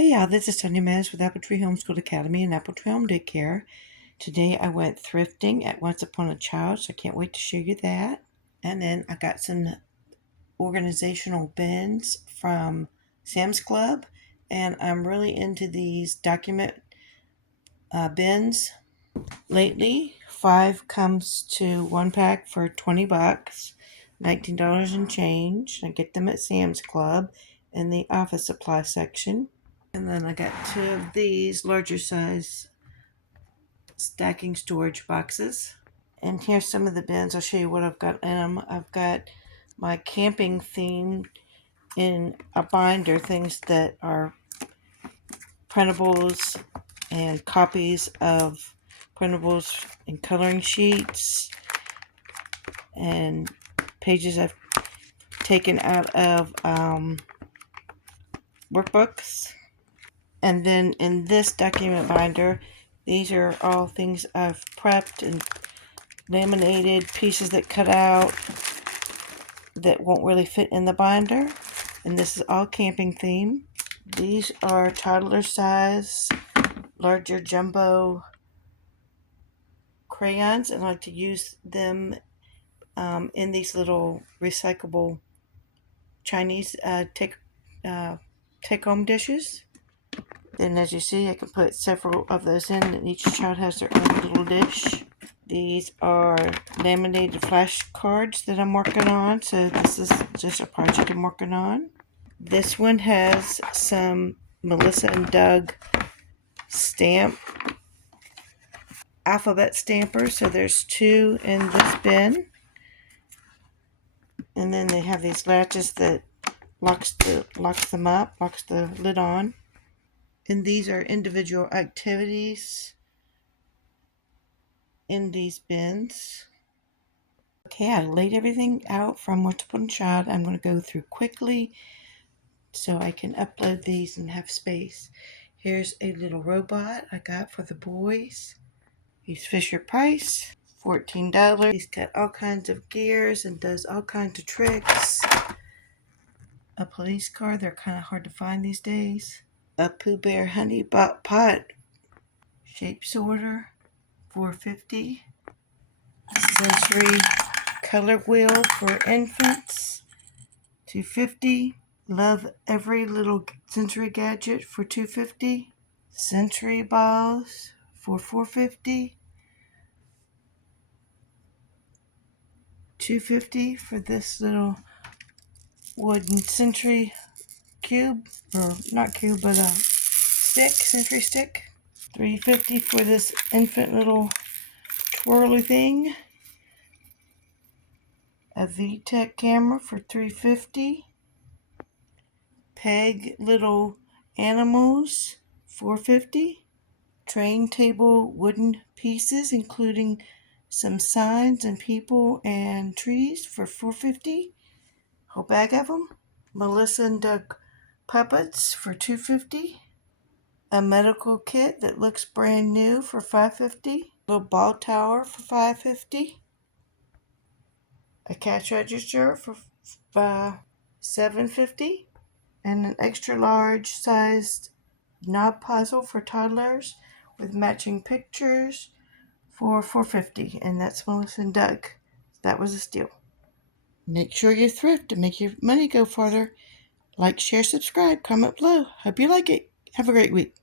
Hey y'all, this is Tanya Maz with Apple Tree Homeschool Academy and Apple Tree Home Daycare. Today I went thrifting at Once Upon a Child, so I can't wait to show you that. And then I got some organizational bins from Sam's Club, and I'm really into these document bins lately. 5 comes to 1 pack for $20, $19 and change. I get them at Sam's Club in the office supply section. And then I got 2 of these larger size stacking storage boxes. And here's some of the bins. I'll show you what I've got in them. I've got my camping theme in a binder, things that are printables and copies of printables and coloring sheets and pages I've taken out of workbooks. And then in this document binder, these are all things I've prepped and laminated, pieces that cut out that won't really fit in the binder. And this is all camping theme. These are toddler size, larger jumbo crayons, and I like to use them in these little recyclable Chinese take-home dishes. Then as you see, I can put several of those in, and each child has their own little dish. These are laminated flashcards that I'm working on, so this is just a project I'm working on. This one has some Melissa and Doug stamp alphabet stampers, so there's 2 in this bin. And then they have these latches that locks them up, locks the lid on. And these are individual activities in these bins. Okay, I laid everything out from Once Upon a Child. I'm going to go through quickly so I can upload these and have space. Here's a little robot I got for the boys. He's Fisher Price, $14. He's got all kinds of gears and does all kinds of tricks. A police car, they're kind of hard to find these days. A Pooh Bear honey pot shape sorter, $4.50. Sensory color wheel for infants, $2.50. Love every little sensory gadget for $2.50. Sensory balls for $4.50. $2.50 for this little wooden sensory cube, or not cube, but a stick, sensory stick. $3.50 for this infant little twirly thing. A VTech camera for $3.50. Peg little animals, $4.50. Train table wooden pieces, including some signs and people and trees, for $4.50. Whole bag of them. Melissa and Doug puppets for $2.50. A medical kit that looks brand new for $5.50. Little ball tower for $5.50. A cash register for $7.50. And an extra large sized knob puzzle for toddlers with matching pictures for $4.50. And that's Melissa and Doug. That was a steal. Make sure you thrift and make your money go farther. Like, share, subscribe, comment below. Hope you like it. Have a great week.